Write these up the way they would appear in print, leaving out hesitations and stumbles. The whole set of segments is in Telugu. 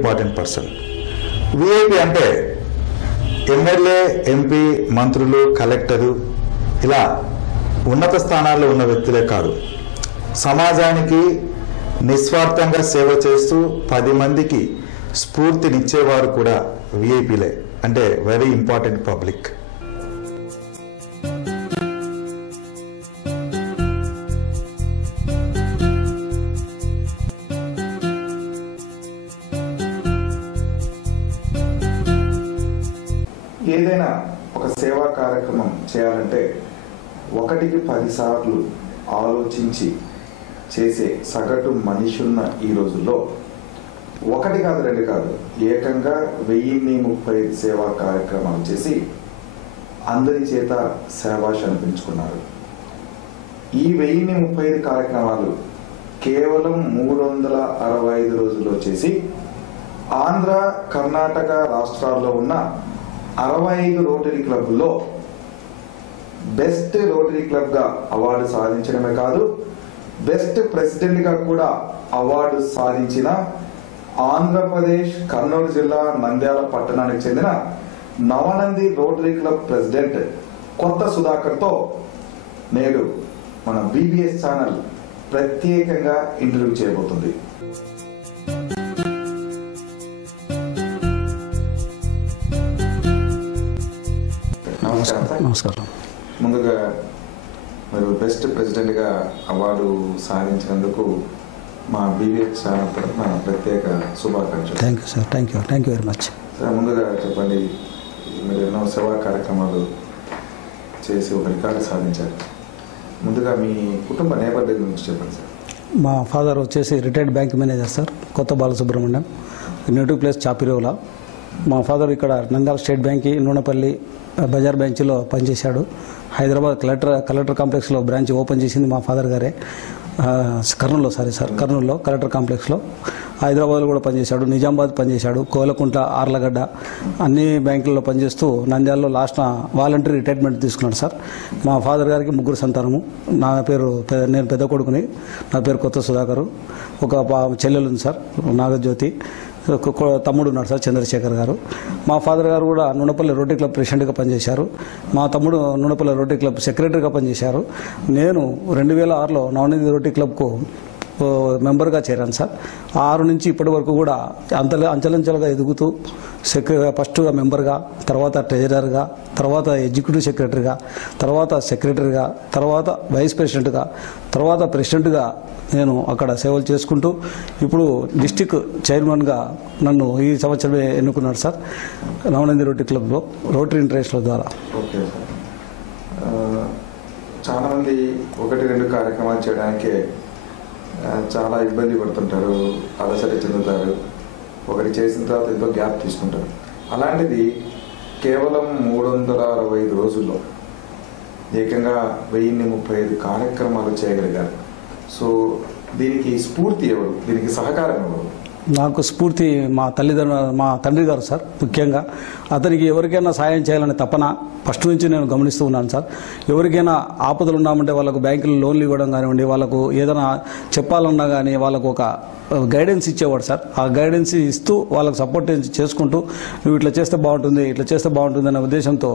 Important person. విఐపి అంటే ఎమ్మెల్యే, ఎంపీ, మంత్రులు, కలెక్టరు ఇలా ఉన్నత స్థానాల్లో ఉన్న వ్యక్తులే కాదు, సమాజానికి నిస్వార్థంగా సేవ చేస్తూ 10 మందికి స్ఫూర్తినిచ్చేవారు కూడా విఐపీలే. అంటే వెరీ ఇంపార్టెంట్ పబ్లిక్. ఏదైనా ఒక సేవా కార్యక్రమం చేయాలంటే 1కి 10 సార్లు ఆలోచించి చేసే సగటు మనిషి ఉన్న ఈ రోజుల్లో 1 కాదు 2 కాదు ఏకంగా 1035 సేవా కార్యక్రమాలు చేసి అందరి చేత సేవాష్ అనిపించుకున్నారు. ఈ 1035 కార్యక్రమాలు కేవలం 365 రోజుల్లో చేసి ఆంధ్ర, కర్ణాటక రాష్ట్రాల్లో ఉన్న 65 రోటరీ క్లబ్లో బెస్ట్ రోటరీ క్లబ్ గా అవార్డు సాధించడమే కాదు, బెస్ట్ ప్రెసిడెంట్ గా కూడా అవార్డు సాధించిన ఆంధ్రప్రదేశ్ కర్నూలు జిల్లా నంద్యాల పట్టణానికి చెందిన నవనంది రోటరీ క్లబ్ ప్రెసిడెంట్ కొత్త సుధాకర్ తో నేడు మన బీబీఎస్ ఛానల్ ప్రత్యేకంగా ఇంటర్వ్యూ చేయబోతుంది. నమస్కారం. ముందుగా మీరు బెస్ట్ ప్రెసిడెంట్ గా అవార్డు సాధించినందుకు మా బీబీఎస్ ఛానల్ తరఫున ప్రత్యేక శుభాకాంక్షలు. Thank you sir. Thank you very much. Sir, ముందుగా చెప్పండి, మీరు ఎన్నో సేవా కార్యక్రమాలు చేసి ఒక రికార్డు సాధించారు. ముందుగా మీ కుటుంబ నేపథ్యం గురించి చెప్పండి సార్. మా ఫాదర్ వచ్చేసి రిటైర్డ్ బ్యాంక్ మేనేజర్ సార్, కొత్త బాలసుబ్రహ్మణ్యం, నేటివ్ ప్లేస్ చాపిరోలా. మా ఫాదర్ ఇక్కడ నంద్యాల స్టేట్ బ్యాంక్, నూనెపల్లి బజార్ బ్రాంచ్లో పనిచేశాడు. హైదరాబాద్ కలెక్టర్ కాంప్లెక్స్లో బ్రాంచ్ ఓపెన్ చేసింది మా ఫాదర్ గారే. కర్నూలులో కలెక్టర్ కాంప్లెక్స్లో. హైదరాబాద్లో కూడా పనిచేశాడు, నిజామాబాద్ పనిచేశాడు, కోలకుంట, ఆర్లగడ్డ అన్ని బ్యాంకుల్లో పనిచేస్తూ నంద్యాలలో లాస్ట్ వాలంటరీ రిటైర్మెంట్ తీసుకున్నాడు సార్. మా ఫాదర్ గారికి 3 సంతానము. నేను పెద్ద కొడుకుని. నా పేరు కొత్త సుధాకరు. ఒక చెల్లెలు ఉంది సార్, నాగజ్యోతి. తమ్ముడు ఉన్నాడు సార్, చంద్రశేఖర్ గారు. మా ఫాదర్ గారు కూడా నూనెపల్లి రోటరీ క్లబ్ ప్రెసిడెంట్గా పనిచేశారు. మా తమ్ముడు నూనెపల్లి రోటరీ క్లబ్ సెక్రటరీగా పనిచేశారు. నేను 2006లో నవనిధి రోటరీ క్లబ్కు మెంబర్గా చేరాను సార్. 6 నుంచి ఇప్పటి వరకు కూడా అంచెలంచెలుగా ఎదుగుతూ ఫస్ట్గా మెంబర్గా, తర్వాత ట్రెజరర్గా, తర్వాత ఎగ్జిక్యూటివ్ సెక్రటరీగా, తర్వాత సెక్రటరీగా, తర్వాత వైస్ ప్రెసిడెంట్గా, తర్వాత ప్రెసిడెంట్గా నేను అక్కడ సేవలు చేసుకుంటూ ఇప్పుడు డిస్టిక్ చైర్మన్గా నన్ను ఈ సంవత్సరమే ఎన్నుకున్నాడు సార్ నవనంది రోటరీ క్లబ్లో రోటరీ ఇంటర్నేషనల్ ద్వారా. Okay sir. చాలామంది 1-2 కార్యక్రమాలు చేయడానికే చాలా ఇబ్బంది పడుతుంటారు, అలసట చెందుతారు. ఒకటి చేసిన తర్వాత ఎంతో గ్యాప్ తీసుకుంటారు. అలాంటిది కేవలం 365 రోజుల్లో ఏకంగా 1035 కార్యక్రమాలు చేయగలిగారు. సో దీనికి స్ఫూర్తి ఎవరు, దీనికి సహకారం ఎవరు? నాకు స్ఫూర్తి మా తండ్రి గారు సార్. ముఖ్యంగా అతనికి ఎవరికైనా సాయం చేయాలనే తపన ఫస్ట్ నుంచి నేను గమనిస్తూ ఉన్నాను సార్. ఎవరికైనా ఆపదలు ఉన్నామంటే వాళ్ళకు బ్యాంకులు లోన్లు ఇవ్వడం కానివ్వండి, వాళ్ళకు ఏదైనా చెప్పాలన్నా కానీ వాళ్ళకు ఒక గైడెన్స్ ఇచ్చేవాడు సార్. ఆ గైడెన్స్ ఇస్తూ వాళ్ళకు సపోర్ట్ చేసుకుంటూ నువ్వు ఇట్లా చేస్తే బాగుంటుంది, ఇట్లా చేస్తే బాగుంటుంది అనే ఉద్దేశంతో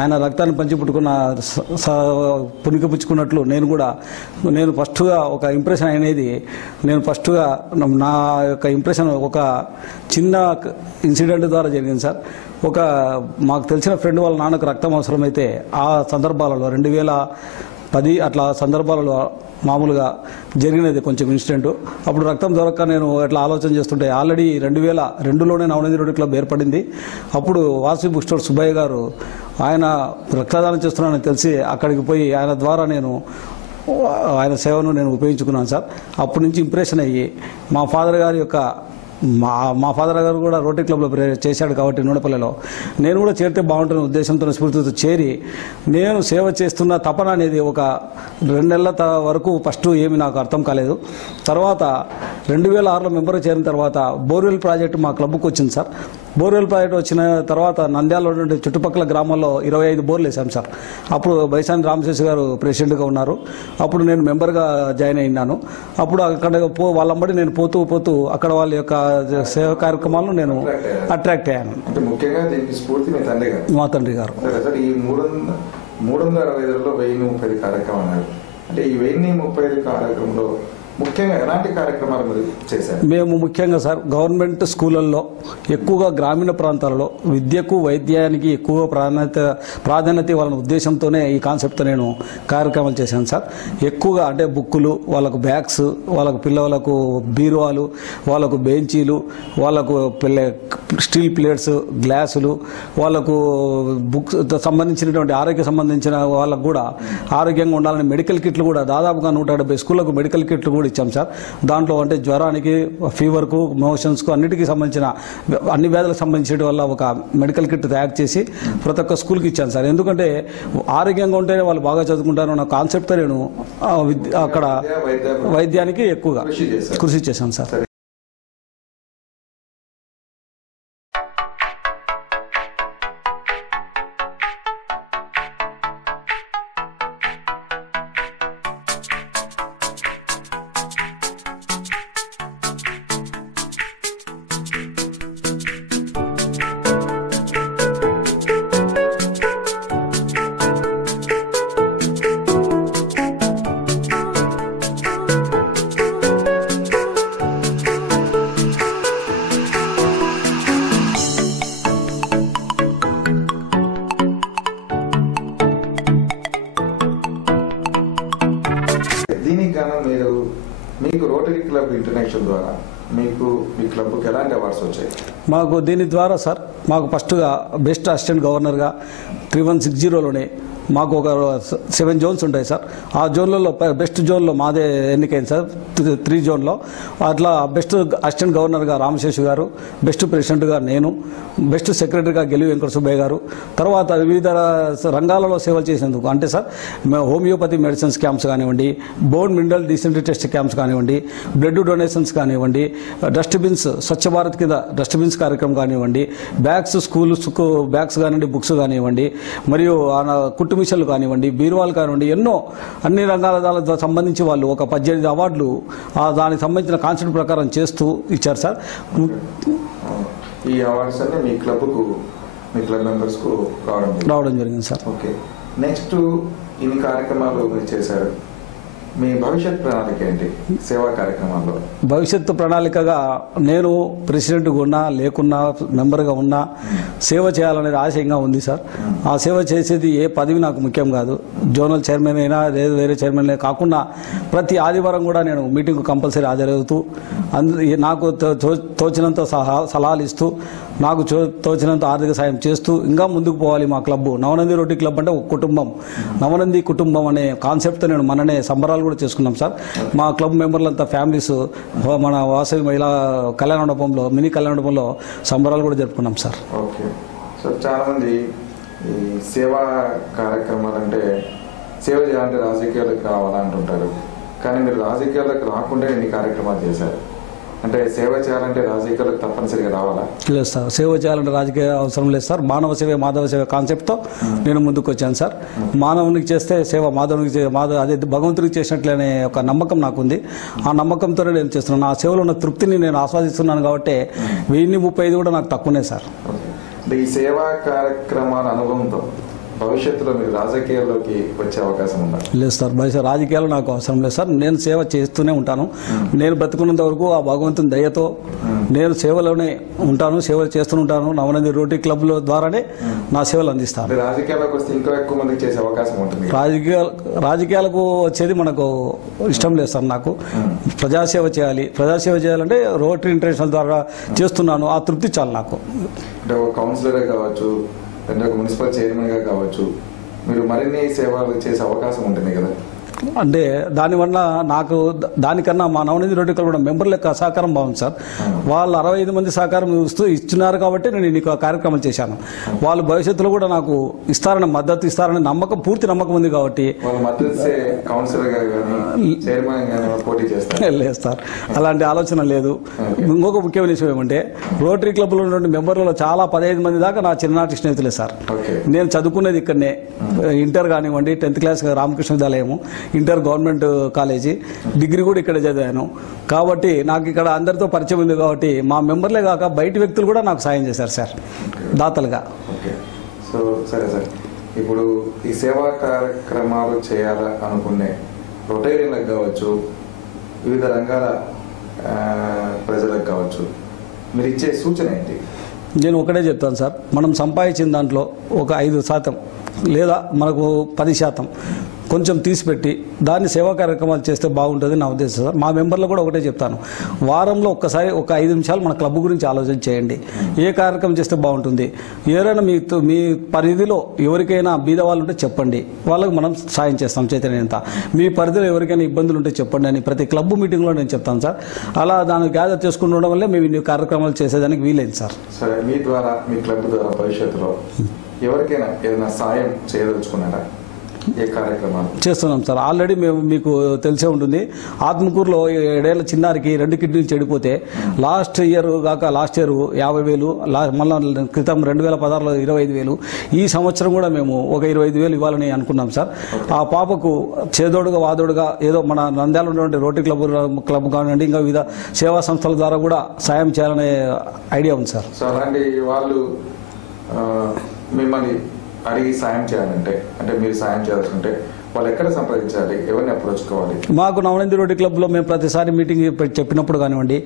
ఆయన రక్తాన్ని పంచిపుట్టుకున్న పుణికిపుచ్చుకున్నట్లు నేను ఫస్ట్గా ఒక ఇంప్రెషన్ అనేది నా యొక్క ఇంప్రెషన్ ఒక చిన్న ఇన్సిడెంట్ ద్వారా జరిగింది సార్. మాకు తెలిసిన ఫ్రెండ్ వాళ్ళ నాన్నకు రక్తం అవసరమైతే ఆ సందర్భాలలో 2010 అట్లా సందర్భాలలో మామూలుగా జరిగినది కొంచెం ఇన్సిడెంట్. అప్పుడు రక్తం దొరక్క నేను ఎట్లా ఆలోచన చేస్తుంటే ఆల్రెడీ 2002లోనే నవనంది రోటరీ క్లబ్ ఏర్పడింది. అప్పుడు వాసవి బుక్ స్టోర్ సుబ్బయ్య గారు ఆయన రక్తదానం చేస్తున్నానని తెలిసి అక్కడికి పోయి ఆయన ద్వారా ఆయన సేవను నేను ఉపయోగించుకున్నాను సార్. అప్పటి నుంచి ఇంప్రెషన్ అయ్యి మా ఫాదర్ గారు కూడా రోటరీ క్లబ్లో చేశాడు కాబట్టి నూనెపల్లిలో నేను కూడా చేరితే బాగుంటున్న ఉద్దేశంతో స్ఫూర్తితో చేరి నేను సేవ చేస్తున్న తపన అనేది ఒక 2 నెలల వరకు ఫస్ట్ ఏమి నాకు అర్థం కాలేదు. తర్వాత 2006లో మెంబర్గా చేరిన తర్వాత బోర్వెల్ ప్రాజెక్టు మా క్లబ్కు వచ్చింది సార్. బోర్వెల్ ప్రాజెక్ట్ వచ్చిన తర్వాత నంద్యాలలో నుండి చుట్టుపక్కల గ్రామాల్లో 25 బోర్లు వేసాం సార్. అప్పుడు బైసాని రామశేష్ గారు ప్రెసిడెంట్గా ఉన్నారు. అప్పుడు నేను మెంబర్గా జాయిన్ అయినాను. అప్పుడు అక్కడ వాళ్ళంబడి నేను పోతూ అక్కడ వాళ్ళ యొక్క సేవా కార్యక్రమాలను నేను అట్రాక్ట్ అయ్యాను. అంటే ముఖ్యంగా దీనికి స్ఫూర్తి మీ తండ్రి గారు. మా తండ్రి గారు. సరే సార్, ఈ 365లో 1030 కార్యక్రమం అన్నారు. అంటే ఈ 1030 కార్యక్రమంలో ముఖ్యంగా ఎలాంటి కార్యక్రమాలు మీరు చేశారు? మేము ముఖ్యంగా సార్ గవర్నమెంట్ స్కూళ్ళల్లో ఎక్కువగా గ్రామీణ ప్రాంతాలలో విద్యకు వైద్యానికి ఎక్కువ ప్రాధాన్యత ఇవ్వాలనే ఉద్దేశంతోనే ఈ కాన్సెప్ట్తో నేను కార్యక్రమాలు చేశాను సార్. ఎక్కువగా అంటే బుక్కులు, వాళ్ళకు బ్యాగ్స్, వాళ్ళకు పిల్లలకు బీరువాలు, వాళ్ళకు బెంచీలు, వాళ్ళకు స్టీల్ ప్లేట్స్, గ్లాసులు, వాళ్ళకు బుక్స్ సంబంధించినటువంటి ఆరోగ్య సంబంధించిన వాళ్ళకు కూడా ఆరోగ్యంగా ఉండాలని మెడికల్ కిట్లు కూడా దాదాపుగా 170 స్కూళ్ళకు మెడికల్ కిట్లు కూడా ఇచ్చాం సార్. దాంట్లో అంటే జ్వరానికి, ఫీవర్కు, మోషన్స్కు అన్నిటికీ సంబంధించిన అన్ని వ్యాధులకు సంబంధించిన వల్ల ఒక మెడికల్ కిట్ తయారు చేసి ప్రతి ఒక్క స్కూల్కి ఇచ్చాను సార్. ఎందుకంటే ఆరోగ్యంగా ఉంటేనే వాళ్ళు బాగా చదువుకుంటారు అన్న కాన్సెప్ట్తో నేను అక్కడ వైద్యానికి ఎక్కువగా కృషి చేశాను సార్. దీనికి గాను మీకు రోటరీ క్లబ్ ఇంటర్నేషనల్ ద్వారా మీకు మీ క్లబ్కి ఎలాంటి అవార్డ్స్ వచ్చాయి? మాకు దీని ద్వారా సార్ మాకు ఫస్ట్గా బెస్ట్ అసిస్టెంట్ గవర్నర్గా 3160లోనే మాకు ఒక 7 జోన్స్ ఉంటాయి సార్. ఆ జోన్లలో బెస్ట్ జోన్లో మాదే ఎన్నికైంది సార్. 3 జోన్లో అట్లా బెస్ట్ అసిస్టెంట్ గవర్నర్గా రామశేషు గారు, బెస్ట్ ప్రెసిడెంట్గా నేను, బెస్ట్ సెక్రటరీగా గెలువు వెంకట సుబ్బయ్య గారు. తర్వాత వివిధ రంగాలలో సేవలు చేసేందుకు అంటే సార్ హోమియోపతి మెడిసిన్స్ క్యాంప్స్ కానివ్వండి, bone mineral dysentery test camps కానివ్వండి, బ్లడ్ డొనేషన్స్ కానివ్వండి, డస్ట్బిన్స్ స్వచ్ఛ భారత్ కింద డస్ట్బిన్స్ కార్యక్రమం కానివ్వండి, బ్యాగ్స్ స్కూల్స్ బ్యాగ్స్ కానివ్వండి, బుక్స్ కానివ్వండి, మరియు కుట్టు మిషన్లు కానివ్వండి, బీరువాలు కానివ్వండి, అన్ని రంగాల సంబంధించి వాళ్ళు ఒక 18 అవార్డులు దానికి సంబంధించిన కాన్సెప్ట్ ప్రకారం చేస్తూ ఇచ్చారు సార్. ఈ అవార్డ్స్ అన్ని మీ క్లబ్ మెంబర్స్కు రావడం జరిగింది సార్. ఓకే, నెక్స్ట్ ఇన్ని కార్యక్రమాలు మీరు చేశారు. మీ భవిష్యత్ ప్రణాళిక ఏంటి సేవా కార్యక్రమాల్లో? భవిష్యత్తు ప్రణాళికగా నేను ప్రెసిడెంట్గా ఉన్నా లేకున్నా మెంబర్గా ఉన్నా సేవ చేయాలనేది ఆశయంగా ఉంది సార్. ఆ సేవ చేసేది ఏ పదవి నాకు ముఖ్యం కాదు. జోనల్ చైర్మన్ అయినా వేరే చైర్మన్ కాకుండా ప్రతి ఆదివారం కూడా నేను మీటింగ్ కంపల్సరీ హాజరవుతూ నాకు తోచినంత సలహాలు ఇస్తూ నాకు తోచినంత ఆర్థిక సాయం చేస్తూ ఇంకా ముందుకు పోవాలి. మా క్లబ్ నవనంది రోటరీ క్లబ్ అంటే ఒక కుటుంబం, నవనంది కుటుంబం అనే కాన్సెప్ట్తో నేను మననే సంబరాలు కూడా చేసుకున్నాం సార్. మా క్లబ్ మెంబర్లంతా ఫ్యామిలీస్ మన వాసవి మహిళా కళ్యాణ మండపంలో మినీ కళ్యాణ మండపంలో సంబరాలు కూడా జరుపుకున్నాం సార్. ఓకే సార్, చాలామంది ఈ సేవా కార్యక్రమాలు అంటే సేవ చేయాలంటే రాజకీయాలకు రావాలంటుంటారు. కానీ మీరు రాజకీయాలకు రాకుండా ఎన్ని కార్యక్రమాలు చేశారు? అంటే సేవ చేయాలంటే రాజకీయాలకు తప్పనిసరిగా రావాలా? లేదు సార్, సేవ చేయాలంటే రాజకీయ అవసరం లేదు సార్. మానవ సేవ మాధవ సేవ కాన్సెప్ట్తో నేను ముందుకు వచ్చాను సార్. మానవునికి చేస్తే సేవ మాధవునికి అదే భగవంతుడికి చేసినట్లనే ఒక నమ్మకం నాకుంది. ఆ నమ్మకంతోనే నేను చేస్తున్నాను. ఆ సేవలో ఉన్న తృప్తిని నేను ఆస్వాదిస్తున్నాను కాబట్టి 1035 కూడా నాకు తక్కువనే సార్. అంటే ఈ సేవా కార్యక్రమాల అనుభవంతో భవిష్యత్తులో మీరు రాజకీయాల్లోకి వచ్చే అవకాశం ఉందా? లేదు సార్, రాజకీయాలు నాకు అవసరం లేదు సార్. నేను సేవ చేస్తూనే ఉంటాను. నేను బ్రతుకున్నంత వరకు ఆ భగవంతుని దయతో నేను సేవలోనే ఉంటాను, సేవలు చేస్తూనే ఉంటాను. నవనంది రోటరీ క్లబ్ల ద్వారానే నా సేవలు అందిస్తాను. రాజకీయాలకు వస్తే ఇంకా ఎక్కువ మందికి చేసే అవకాశం ఉంటుంది. రాజకీయాలకు వచ్చేది మనకు ఇష్టం లేదు సార్. నాకు ప్రజాసేవ చేయాలి. ప్రజాసేవ చేయాలంటే రోటరీ ఇంటర్నేషనల్ ద్వారా చేస్తున్నాను. ఆ తృప్తి చాలు నాకు. అంటే ఒక కౌన్సిలరే కావచ్చు, ఒక మున్సిపల్ చైర్మన్గా కావచ్చు, మీరు మరిన్ని సేవలు చేసే అవకాశం ఉంటుంది కదా? అంటే దానివల్ల నాకు దానికన్నా మా నవనిధి రోడ్డు కూడా మెంబర్ల యొక్క సహకారం బాగుంది సార్. వాళ్ళు 65 మంది సహకారం ఇస్తున్నారు కాబట్టి నేను నీకు కార్యక్రమాలు చేశాను. వాళ్ళు భవిష్యత్తులో కూడా నాకు ఇస్తారని మద్దతు ఇస్తారని నమ్మకం, పూర్తి నమ్మకం ఉంది కాబట్టి లేదు సార్, అలాంటి ఆలోచన లేదు. ఇంకొక ముఖ్యమైన విషయం ఏమంటే రోటరీ క్లబ్లో ఉన్నటువంటి మెంబర్లలో చాలా 15 మంది దాకా నా చిన్ననాటి స్నేహితులే సార్. నేను చదువుకునేది ఇక్కడనే, ఇంటర్ కానివ్వండి, 10th క్లాస్ రామకృష్ణ విద్యాలయము, ఇంటర్ గవర్నమెంట్ కాలేజీ, డిగ్రీ కూడా ఇక్కడ చదివాను. కాబట్టి నాకు ఇక్కడ అందరితో పరిచయం ఉంది కాబట్టి మా మెంబర్లే కాక బయట వ్యక్తులు కూడా నాకు సాయం చేశారు సార్, దాతలుగా. సో సరే సార్, ఇప్పుడు ఈ సేవా కార్యక్రమాలు చేయాలా అనుకునే రొటేరియన్లకు కావచ్చు, వివిధ రంగాల ప్రజలకు కావచ్చు, మీరు ఇచ్చే సూచన ఏంటి? నేను ఒకటే చెప్తాను సార్, మనం సంపాదించిన దాంట్లో ఒక 5% లేదా మనకు 10% కొంచెం తీసిపెట్టి దాన్ని సేవా కార్యక్రమాలు చేస్తే బాగుంటుంది నా ఉద్దేశం సార్. మా మెంబర్లు కూడా ఒకటే చెప్తాను, వారంలో ఒక్కసారి ఒక 5 నిమిషాలు మన క్లబ్ గురించి ఆలోచన చేయండి. ఏ కార్యక్రమం చేస్తే బాగుంటుంది, ఎవరైనా మీ పరిధిలో ఎవరికైనా బీద వాళ్ళు ఉంటే చెప్పండి, వాళ్ళకి మనం సాయం చేస్తాం చైతన్యంత. మీ పరిధిలో ఎవరికైనా ఇబ్బందులు ఉంటే చెప్పండి అని ప్రతి క్లబ్ మీటింగ్లో నేను చెప్తాను సార్. అలా దాన్ని గ్యాదర్ చేసుకుంటుండడం వల్లే మేము ఇన్ని కార్యక్రమాలు చేసేదానికి వీలైంది సార్. సరే, మీ ద్వారా మీ క్లబ్ ద్వారా భవిష్యత్తులో ఎవరికైనా ఏదైనా సాయం చేయదలుచుకున్నారా? ఏ కార్యక్రమాలు చేస్తున్నాం సార్. ఆల్రెడీ మేము మీకు తెలిసే ఉంటుంది, ఆత్మకూరులో 7 ఏళ్ల చిన్నారికి 2 కిడ్నీలు చెడిపోతే లాస్ట్ ఇయర్ 50,000, మళ్ళీ క్రితం 2016లో 25,000, ఈ సంవత్సరం కూడా మేము ఒక 25,000 ఇవ్వాలని అనుకున్నాం సార్. ఆ పాపకు చేదోడుగా వాదోడుగా ఏదో మన నంద్యాల ఉన్నటువంటి రోటరీ క్లబ్ కానివ్వండి, ఇంకా వివిధ సేవా సంస్థల ద్వారా కూడా సాయం చేయాలనే ఐడియా ఉంది సార్. సో అలాంటి వాళ్ళు మిమ్మల్ని అడిగి సాయం చేయాలంటే, అంటే మీరు సాయం చేయాల్సింటే వాళ్ళు ఎక్కడ సంప్రదించాలి, ఎవరిని అప్రోచ్ కావాలి? మాకు నవనిధి రోటరీ క్లబ్లో మేము ప్రతిసారి మీటింగ్ చెప్పినప్పుడు కానివ్వండి,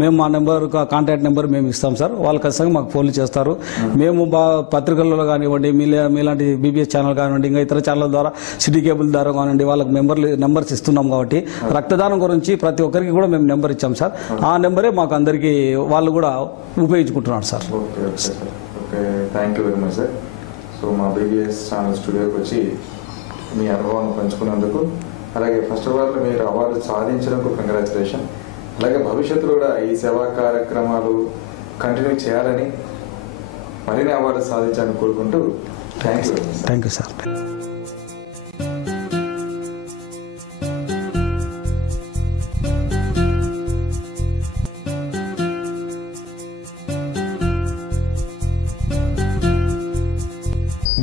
మేము మా నెంబర్, కాంటాక్ట్ నెంబర్ మేము ఇస్తాం సార్. వాళ్ళు ఖచ్చితంగా మాకు ఫోన్లు చేస్తారు. మేము పత్రికల్లో కానివ్వండి, మీలాంటి బీబీఎస్ ఛానల్ కానివ్వండి, ఇంకా ఇతర ఛానల్ ద్వారా, సిటీ కేబుల్ ద్వారా కానివ్వండి, వాళ్ళకి నెంబర్స్ ఇస్తున్నాం. కాబట్టి రక్తదానం గురించి ప్రతి ఒక్కరికి కూడా మేము నెంబర్ ఇచ్చాం సార్. ఆ నెంబరే మాకు అందరికీ వాళ్ళు కూడా ఉపయోగించుకుంటున్నారు sir. Okay, thank you very much sir. So మా బీబీఎస్ ఛానల్ స్టూడియోకి వచ్చి మీ అనుభవాన్ని పంచుకున్నందుకు, అలాగే ఫస్ట్ ఆఫ్ ఆల్ మీరు అవార్డు సాధించినందుకు కంగ్రాచులేషన్. అలాగే భవిష్యత్తులో కూడా ఈ సేవా కార్యక్రమాలు కంటిన్యూ చేయాలని, మరిన్ని అవార్డు సాధించాలని కోరుకుంటూ థ్యాంక్ యూ సార్.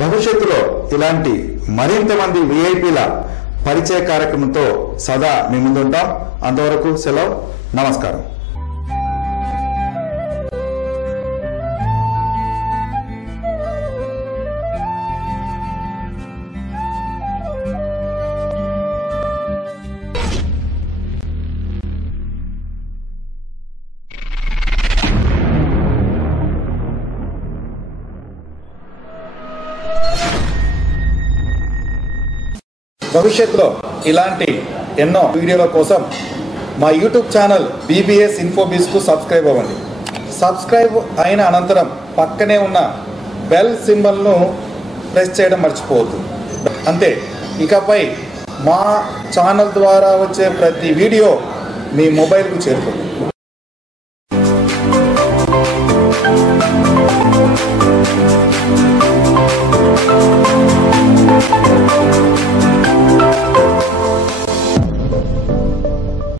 భవిష్యత్తులో ఇలాంటి మరింత మంది విఐపీల పరిచయ కార్యక్రమంతో సదా మీ ముందుంటాం. అంతవరకు సెలవు, నమస్కారం. భవిష్యత్తులో ఇలాంటి ఎన్నో వీడియోల కోసం మా యూట్యూబ్ ఛానల్ బీబీఎస్ ఇన్ఫోబీస్కు సబ్స్క్రైబ్ అవ్వండి. సబ్స్క్రైబ్ అయిన అనంతరం పక్కనే ఉన్న బెల్ సింబల్ను ప్రెస్ చేయడం మర్చిపోవద్దు. అంతే, ఇకపై మా ఛానల్ ద్వారా వచ్చే ప్రతి వీడియో మీ మొబైల్కు చేరుతుంది.